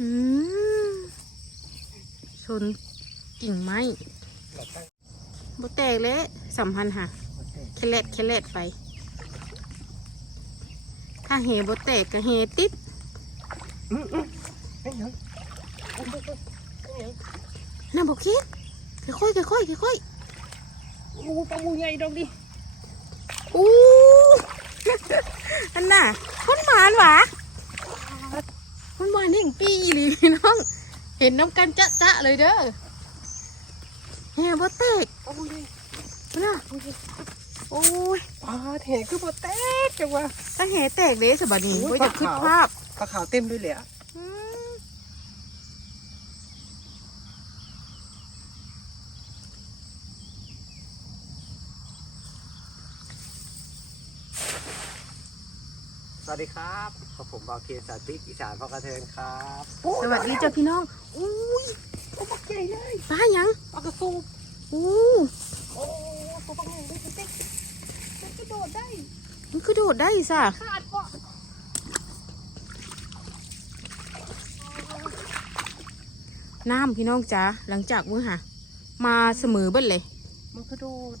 อืมชนกิ่งไม้เราตั้งบ่แตกเลยสัมพันธ์ค่ะโอเคแคเลดแคเลดไป ถ้าเหบ่แตกก็เหติดอืมอืมไอ้หยังไอ้หยังไอ้หยังน่าบอกคิดค่อยๆค่อยๆค่อยโอ้ปลาบูใหญ่ดอกดิๆอู้อันน่ะคนหมานหวะคนหวานแห่งปีหรือน้อง เห็นน้ำกันจะจะๆเลยเด้อแห่บ่แตกปลาบูใหญ่น่ะโอ้ยปลาแถงคือบ่แตกจังวะถ้าแห่แตกเด้สบัดนี้โอ้ยบ่อยากคิดปลาขาวภาพปลาขาวเต็มด้วยเลยอะอืมสวัสดีครับ กับผมบาวเคสาติกอีสานพ่อกระเทินครับสวัสดีจ้าพี่น้อง อุ้ยโอ้ปลาใหญ่เลยปลาหยังปลากระสูบอู้โอ้ตัวปลาใหญ่เลยสติ๊กมันกระโดดได้ มันคือโดดได้ซะขาดบ่น้ำพี่น้องจ๋าหลังจากมื้อหะมาเสมอเบิ้ลเลย มันกระโดด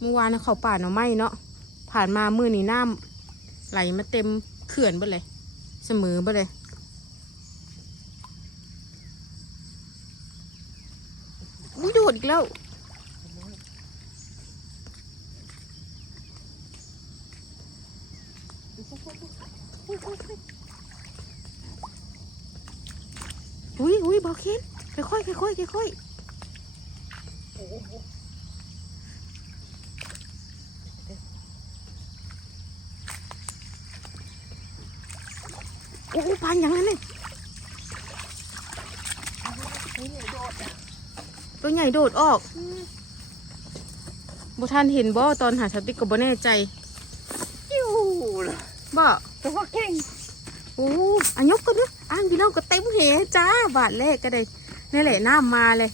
เมื่อวานน่ะเขาป่าหน่อไม้เนาะ ผ่านมามือนี้น้ำไหลมาเต็มเขื่อนบิ้ลเลย เสมอบิ้ลเลยอุ้ยโดดอีกแล้วอุ้ยอุ้ยบอกเคนค่อยค่อยค่อยโอ้โหๆ โอ้โหปานอย่างนั้นเลยนี่โดดตัวใหญ่โดดออกบ่ทันเห็นบ่ตอนหาสติกก็บ่แน่ใจยิ้วเลยบ่ตัวเก่งโอ้อันยกก็ด้วยอ่างพี่น้องก็เต็มเหจ้าบาทแรกก็ได้นี่นแหละน้ำมาเลย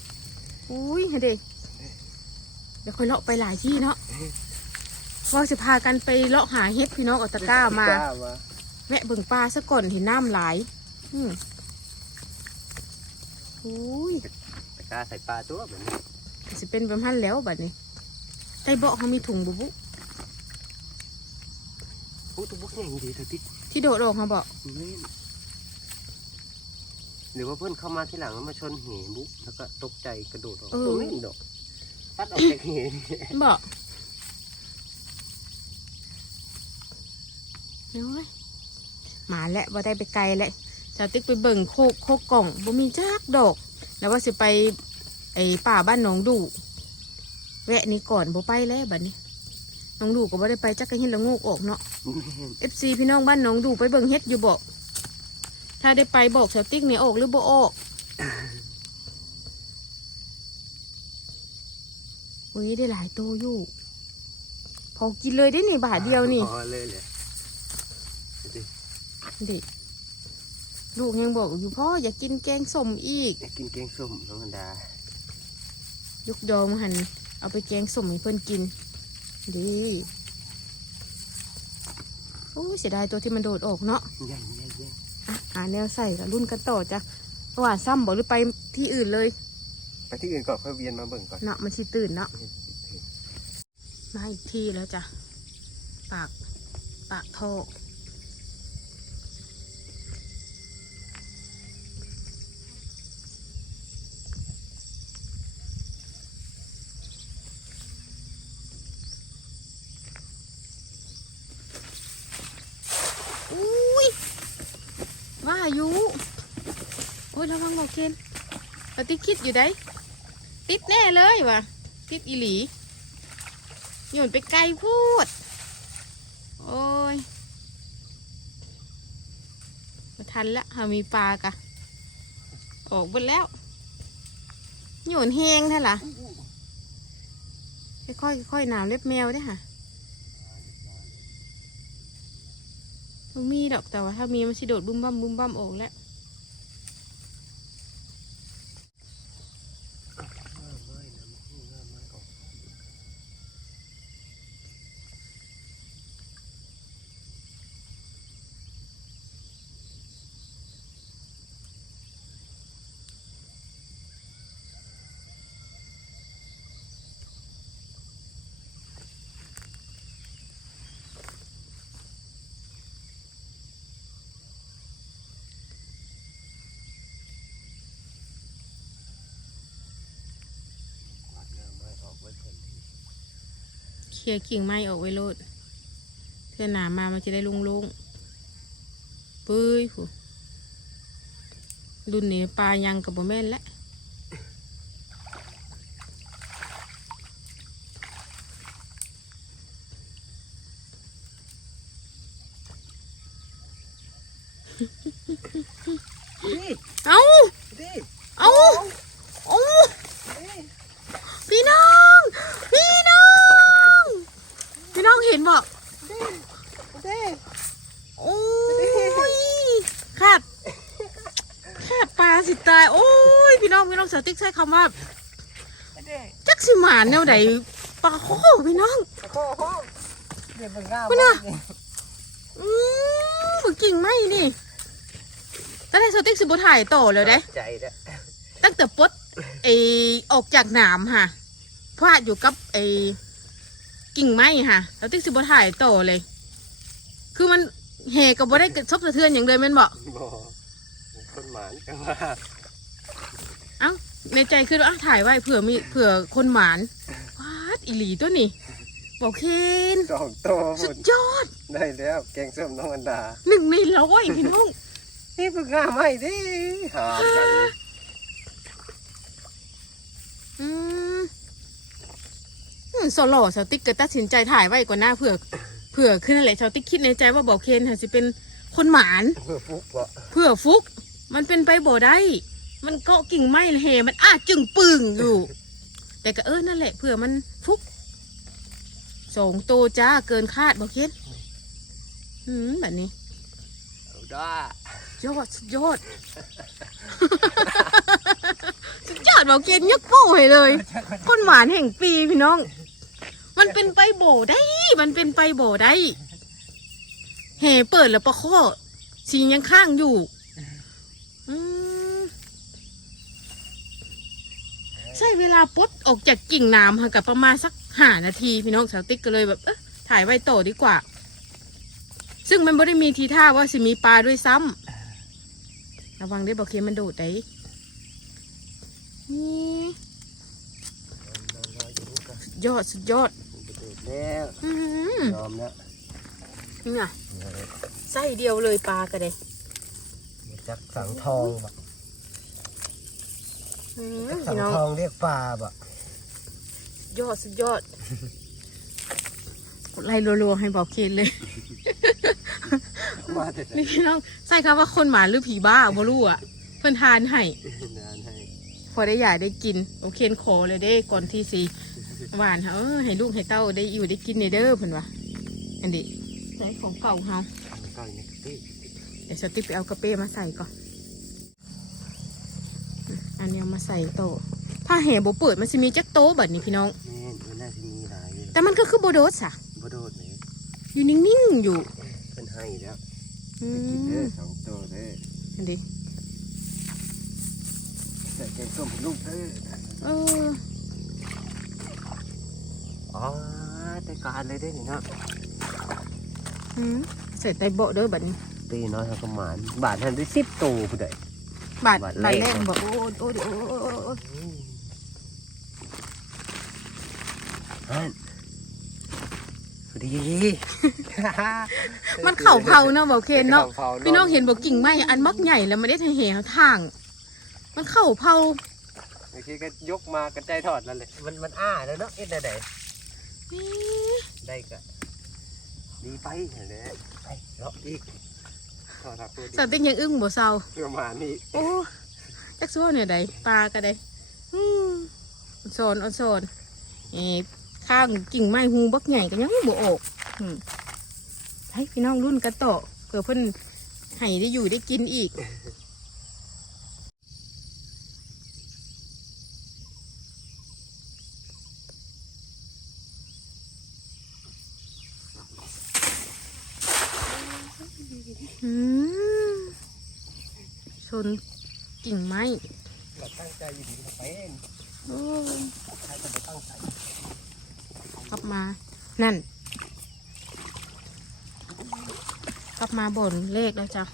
อุ้ยเห็นเด็เดี๋ยวค่อยเลาะไปหลายที่เนาะว่าจะพากันไปเลาะหาเฮ็ดพี่น้องเออตะกร้ามากล้มา แวะเบิ่งปลาซะก่อนเห็นน้ำหลายอืมอุ้ยตะกร้าใส่ปลาตัวแบบนี้สิเป็นแบบนั้นแล้วบัดนี้ใต้เบาะเขามีถุงบุบุโอ้ตัวพวกใหญ่ดีเธอติ๊กที่โดดออกมาบอกไม่หรือว่าเพื่อนเข้ามาที่หลังแล้วมาชนเหบุแล้วก็ตกใจกระโดดออกตัวไม่เห็นดอกปัดออกจากเหนี่บอกโอ้ย มาแล้วว่าได้ไปไกลแล้วจะติ๊กไปเบิ่งโคกโคกกล่องบ่มีจักดอก แล้วว่าสิไปไอ้ป่าบ้านหนองดูแวะนี้ก่อนบ่ไปแล้วบัดนี้หน้องดูก็บ่ได้ไปจักกะเห็นละโงกออกเนาะ FC พี่น้องบ้านหนองดูไปเบิ่งเฮ็ดอยู่บอกถ้าได้ไปบอกสติ๊กเนี่ยออกหรือบ่ออกอุ้ยได้หลายตัวอยู่ พอกินเลยได้นี่บาทเดียวนี่พอเลยเลยเด็กลูกยังบอกอยู่พ่ออยากกินแกงส้มอีก อยากกินแกงส้มธรรมดายกยอมหันเอาไปแกงส้มให้เพื่อนกิน ดีโอ้ยเสียดายตัวที่มันโดดออกเนาะใหญ่ใหญ่ใหญ่อะหาแนวใส่กับรุ่นกันต่อจ้ะหวานซ้ำบอกหรือไปที่อื่นเลย ไปที่อื่นก่อนค่อยเวียนมาเบิ่งก่อนเนาะมันสิตื่นเนาะมาอีกที่แล้วจ้ะปากปากท่ออุ้ยว่าอยู่โอ้ย ระวังบอกเคนปฏิคิดอยู่ได้ติดแน่เลยว่ะติดอีหลีโยนไปไกลพูด โอ้ยมาทันละหามีปลากะออกหมดแล้วโยนแหงแท้ล่ะค่อยๆค่อยหนามเล็บแมวเด้ค่ะมีดอกแต่ว่าถ้ามีมันสิโดดบุ้มบั้มบุ้มบั้มออกแล้ว ลียร์กิ่งไม้ออกไว้โลดเพื่อหนามามันจะได้ลุงๆปุ้ยผู้รุ่นนี้ปลายังกับบ่แม่นแล้ว นี่ เอ้า นี่ เอ้าเอ้าพี่น้อง พี่น้อง พี่น้องเห็นบอก เด้ โอ้ยขาดขาดปลาสิตาย โอ้ย พี่น้อง พี่น้องสาวติ๊ก ใช้คำว่าเด้จักสิหมานแนวใดปลาโคพี่น้องโอ้โหเดี๋ยวมันง่ามมันน่ะมากอืมฝึกกิ่งไหมนี่ตอนแรกสาวติ๊กสิบถ่ายต่อเลยเด้ใจแล้วตั้งแต่ปลดไอออกจากหนามค่ะพลาดอยู่กับไอกิ่งไม้ค่ะแล้วติ๊กสิบถ่ายต่อเลย คือมันแห่กับบ่ได้กระทบสะเทือนอย่างเลยแม่นบอกบ่คนหมานกันว่าเอ้า ในใจคือว่าอะถ่ายไว้เผื่อมีเผื่อคนหมานวาดอีหลีตัวนี้บอกเคนสองโตสุพุ่ดนยอดได้แล้วแกงส้มน้องอันดาหนึ่งในร้อยพี่น้องนี่เพิ่งง่ามไม่ดิหามกันอืมอืมโซโล่สาวติ๊กก็ตัดสินใจถ่ายไว้ก่อนหน้าเผื่อเผื่อขึ้นนั่นแหละสาวติ๊กคิดในใจว่าบอกเคนค่ะสิเป็นคนหมานเพื่อฟุกบ่เพื่อฟุก มันเป็นไปบ่ได้ มันเกาะกิ่งไม้แห่มันอาจจึงปึงอยู่ แต่ก็เออนั่นแหละเผื่อมันฟุกสองโตวจ้าเกินคาดบอกเคนอืมแบบนี้เอาด้า ยอดสุดยอด สุดยอดบอกเคนยกโป้ให้เลย คนหวานแห่งปีพี่น้อง มันเป็นไปโบได้ มันเป็นไปโบได้แห่เปิดแล้วประข้อสียังข้างอยู่ อืม ใช่เวลาปลดออกจากกิ่งน้ำค่ะกับประมาณสักห้านาที พี่น้องสาวติ๊กก็เลยแบบเอะถ่ายไว้โตดีกว่า ซึ่งมันไม่ได้มีทีท่าว่าสิมีปลาด้วยซ้ำระวังได้บอกเคมันโดดได้นี่ยอดสุดยอดแล้วอืมยอมแล้วเนี่ยไส้เดียวเลยปลาก็ได้จักสังทองแบ่อืม สังพี่น้องทองเรียกปลาบ่ยอดสุดยอดกดไล่รัวๆให้บอกเคนเลย มาแต่ไหนนี่พี่น้องใส่คำว่าคนหมาหรือผีบ้าบ่รู้อะ เพื่อนทานให้ นานให้พอได้อยากได้กิน โอเคนขอเลยได้ก่อนที่สีหวานเขาเออให้ลูกให้เต้าได้อยู่ได้กินในเด้อเพิ่นว่าอันนี้ใส่ของเก่าเขาก็นี่ที่ เดี๋ยวสติ๊กไปเอากระเป้มาใส่ก่อน อืมอันนี้เอามาใส่โตะถ้าแห่บ่เปิดมันจะมีจักโต๊ะแบบนี้พี่น้อง แม่นมันน่าจะมีหลายอยู่แต่มันก็คือโบโดสอะบ่โดดเลยอยู่นิ่งๆอยู่เป็นให้แล้วอืกินเด้อมสองตัวเด้ออันนี้แต่แกงส้มลูกเด้อเอออ๋อแต่การเลยได้อนี่เนาะอืมใส่ไตโบะเด้อแบบนี้ตีน้อยเขาก็หมานบาททันได้สิบตัวผู้ใด บาดบาดบาดแรแรกกบอกโอ้ยโอ้ยโอ้ยโอ้ยโอ้ยโอ้ยอันดีมันเข่าเผาเนาะบอกเคนเนาะข่ผพี่น้องเห็นบอกกิ่งไม้อันมักใหญ่แล้วมันได้ทางเหวทาง มันเข่าเผาบางทีก็ยกมากระจายทอดแล้วเลย มันมันอ้าแล้วเนาะเอ็ดได้ไดเอ๊ะได้ก็ดีไปนั่นแหละไปเลาะอีกท อดทักตัวดีสาวติ๊กยังอึ้งบ่เศร้าประมาณนี้โอ้จักซัวเนี่ยใดปลาก็ได้อืมอนโซนออนโซนเอ๊ะข้างกิ่งไม้หูบักใหญ่ก็ยังบ่ออกอืมให้พี่น้องรุ่นกันต่อเผื่อเพิ่นให้ได้อยู่ได้กินอีก อืมช นกิ่งไม้เราตั้งใจอยู่ดีเราเป็นโอ้ยใครจะไปตั้งใจกลับมา นั่น กลับมาบ่นเลขแล้วจ้ะ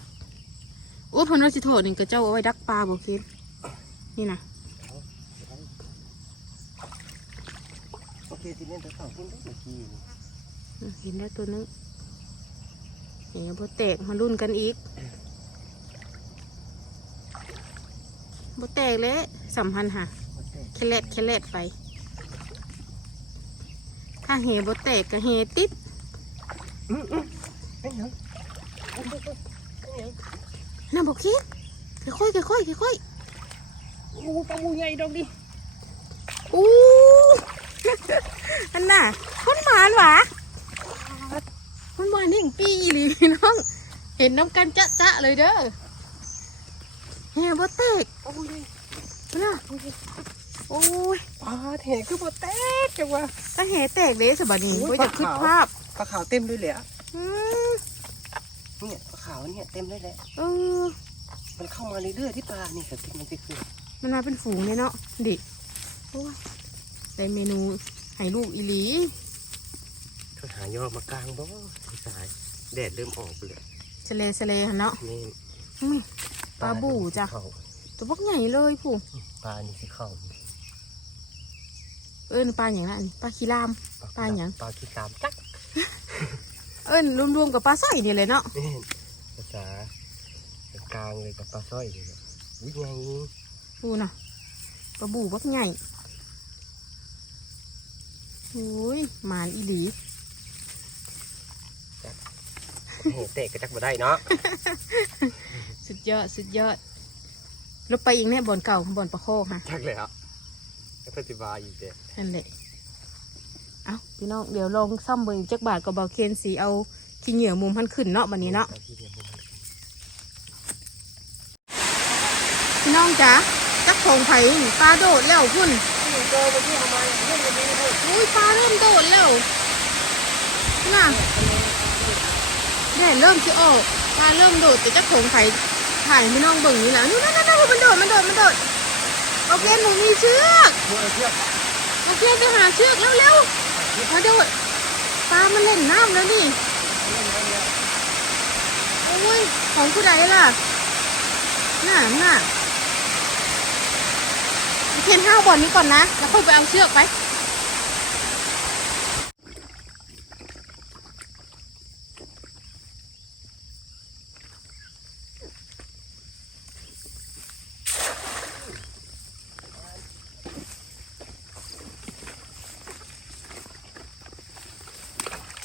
โอ้เพนว่าสิโถนี่ก็เจ้าเอาไว้ดักปลาบอกคิดนี่นะเกสิเนี่ยเดี๋ยวสองพุ่นได้เมื่อกี้นี่อืมเห็นแล้วตัวนึงเห็นบ่แตกมารุ่นกันอีก บ่แตกเลยสัมพันธ์ค่ะบ่แตกแคเล็ดแคเล็ดไป ถ้าเหบ่แตกก็เหติดอืมอืมเป็นหยังเอาไปไปเป็นหยังน่าบอกคิดค่อยๆค่อยๆค่อยโอ้ปลาบูใหญ่ดอกดิๆอู้อันน่ะคนหมานหวะคนหมานนี่ปีอีหลีพี่น้อง เห็นน้ำกันจะจะๆเลยเด้อ แห่บ่แตกปลาบูใหญ่น่ะโอ้ยปลาแถคือบ่แตกจังวะถ้าแห่แตกเลยสบัดนี้โอ้ยบ่อยากคิดปลาขาวภาพปลาขาวเต็มด้วยเลยอะอืมเนี่ยปลาขาวเนี่ยเต็มเลยแหละเออมันเข้ามาเรื่อยๆที่ปลานี่ครับมันจะคือมันมาเป็นฝูงเลยเนาะดิโอ้ยได้เมนูให้ลูกอีหลีเขาหายอมากลางบ่ที่สายแดดเริ่มออกเลยสะเลสะเลหันเนาะนี่อืม ปลาบู่จ้ะ เข้าตัวบักใหญ่เลยผู้ปลานี่สิเข้าเอิ้นปลาอย่างนั้นอันนี้ปลาขี้ลาม ปลาหยัง ปลาที่ตามจักเอิ้นรวมๆกับปลาสร้อยนี่เลยเนาะ นี่ภาษากลางเลยกับปลาสร้อยเลยเนี่ยวิ่งไงผู้น่ะปลาบูบักใหญ่โอ้ยหมานอีหลี เฮ้เตะกระจักมาได้เนาะสุดยอดสุดยอดเราไปอีกแน่บ่อนเก่าบ่อนปลาโคกค่ะจักเลยครับแล้วก็จะบายอีกเด้นั่นแหละเอาพี่น้องเดี๋ยวลองซ่อมเบิ่งจักบาทกับเบาเคนสีเอาที่เหยื่อมุมพันขึ้นเนาะบันนี้เนาะพี่น้องจ๋าจักของไผ่ปลาโดดแล้วพุ่นเจอไปที่ทำไมเรื่องนี้เลยอุ้ยปลาเริ่มโดดแล้วน่ะ เนี่ยเริ่มจะออกปลาเริ่มโดดแต่จักของไผ่ถ่ายพี่น้องเบิ่งนี่แหละนู่นนั่นนั่นมันโดดมันโดดมันโดดโอเคหนูมีเชือกโอเคไปหาเชือกเร็วๆมาโดดปลามันเล่นน้ำแล้วนี่โอ้ยของผู้ใดล่ะน่ะน่ะเทียนห้าวบ่อนนี้ก่อนนะ แล้วค่อยไปเอาเชือกไป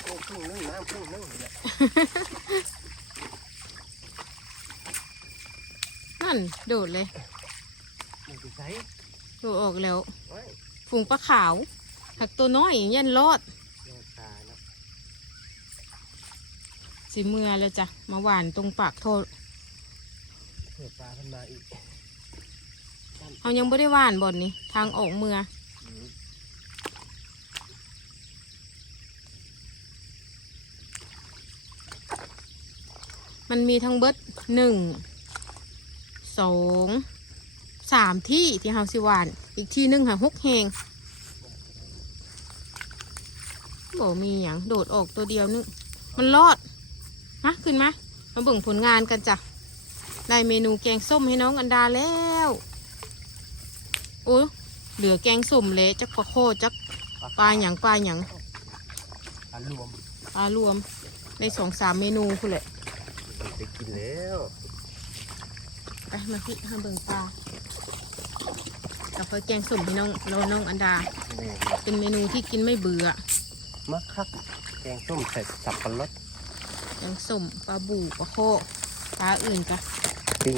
โอ้ครึ่งนึงน้ำครึ่งนึงเนี่ย นั่น โดดเลยมันจะใช้โดดออกแล้วไว้ฝูงปลาขาว หักตัวน้อยยันรอดยอดตาเนาะสีเมือแล้วจ้ะ มาหวานตรงปากโทษเผื่อปลาขึ้นมาอีกเขายังไม่ได้หวานบ่อนนี่ ทางออกเมืออืมมันมีทั้งเบิดหนึ่ง สองสามที่ที่เฮาสิหวาน อีกที่หนึ่งหาหกแหงโบมีอย่างโดดออกตัวเดียวนึงมันรอดมาขึ้นมามาเบิ่งผลงานกันจ้ะได้เมนูแกงส้มให้น้องอันดาแล้วโอ้เหลือแกงส้มเละจักปลาโคจักปลาหยังปลาหยังปลารวมปลารวมในสองสามเมนูคุณแหละไปกินแล้ว ไปมาพี่ห้าเบิ่งปลาเราค่อยแกงส้มให้น้องเราน้องอันดานี่เป็นเมนูที่กินไม่เบื่อมะคักแกงส้มใส่สับปะรดแกงส้มปลาบูปลาโคปลาอื่นกะปิ้ง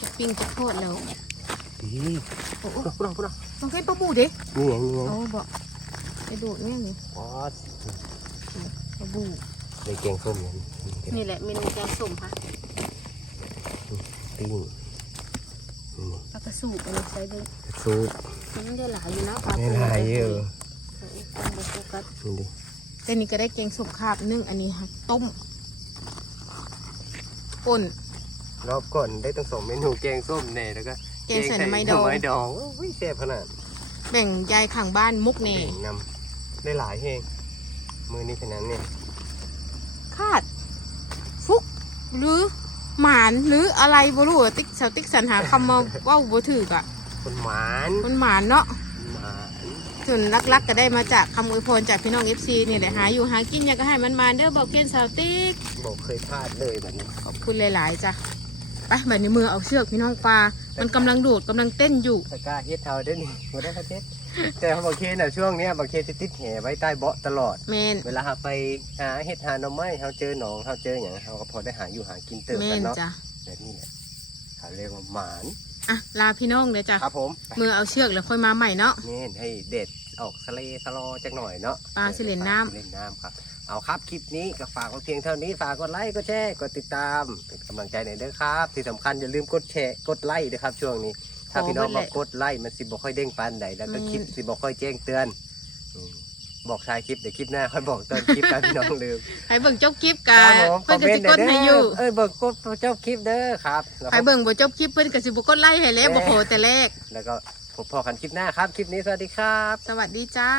จะปิ้งจะโคตรแล้วดีโอ้โหพูดเอาพูดเอาต้องให้ปลาบูดินี่ไงนี่ไงเอาบอกไปดูดแน่เลยอ๋อปลาบูในแกงส้มเนี่ยนี่นี่แหละเมนูแกงส้มค่ะ ปิ้งนี่ปลากระสูบอันนี้ใส่เบิ่งซุปมันได้หลายอยู่นะปลาไม่หลายเยอะโอ้โหต้องบ่โฟกัสนี่ดิแต่นี่ก็ได้แกงส้มคาบนึ่งอันนี้ค่ะต้มป่นรอบก่อนได้ตั้งสองเมนูแกงส้มแน่แล้วก็แกงใส่หน่อไม้ดองหน่ไม้ดองโอ้ยแซ่บขนาดแบ่งยายข้างบ้านมุกเน่แบ่งนำได้หลายเฮงมือนี้ขนาดเนี่ยคาด ฟุกหรือ หมานหรืออะไรบ่รู้อะติ๊กสาวติ๊กสรรหาคำมาเว่าบ่ถือกอะคนหมานมันหมานเนาะหมานถส่วนลักๆก็ได้มาจากคำอวยพรจากพี่น้องเอฟซีนี่แหละหาอยู่หากินอยากก็ให้มันมาเด้อบอกเกนสาวติ๊กบอกเคยพลาดเลยแบบนี้ ขอบคุณหลายๆจ้ะ ไปแบบนี้มือเอาเชือกพี่น้องปลา มันกำลังดูดกำลังเต้นอยู่ตะกร้าเฮ็ดเท่าเด้อนี่บ่ได้ครับเฮ็ดแต่บางเคน่ะช่วงเนี้ยบางเคจะติดแหไว้ใต้เบาะตลอดเมน เวลาเราไปหาเฮ็ดหาหน่อไม้เราเจอหนองเราเจออย่างเราก็พอได้หาอยู่หากินเติมเมกันนเนาะจ้ะ แบบนี้แหละเขาเรียกว่าหมานอะ ลาพี่น้องเลยจ้ะ ครับผมมือเอาเชือกแล้วค่อยมาใหม่เนาะ นี่ให้เด็ดออกสะเลสะลอจักหน่อยเนาะปลาสิเล่นน้ำ ปลาสิเล่นน้ำครับ เอาครับคลิปนี้ก็ฝากไว้เพียงเท่านี้ฝากกดไลค์กดแชร์กดติดตามเป็นกำลังใจหน่อยเด้อครับ ที่สำคัญอย่าลืมกดแชร์กดไลค์ด้วยครับช่วงนี้ ถ้าพี่น้องบอกกดไลค์มันสิบ่ค่อยเด้งปานใดแล้วก็คลิปสิบ่ค่อยแจ้งเตือนอืมบอกชายคลิปเดี๋ยวคลิปหน้าค่อยบอกตอนคลิปนะพี่น้องลืม ให้เบิ่งจบคลิปกะครับผมเพิ่นก็สิกดให้อยู่เอ้ยเบิกกดเจ้าคลิปเด้อครับแล้วให้เบิ่งบ่จบคลิปเพิ่นก็สิบ่กดไลค์ให้แล้วบ่โหแต่แรก แล้วก็พบพอกันคลิปหน้าครับ คลิปนี้สวัสดีครับ สวัสดีจ้า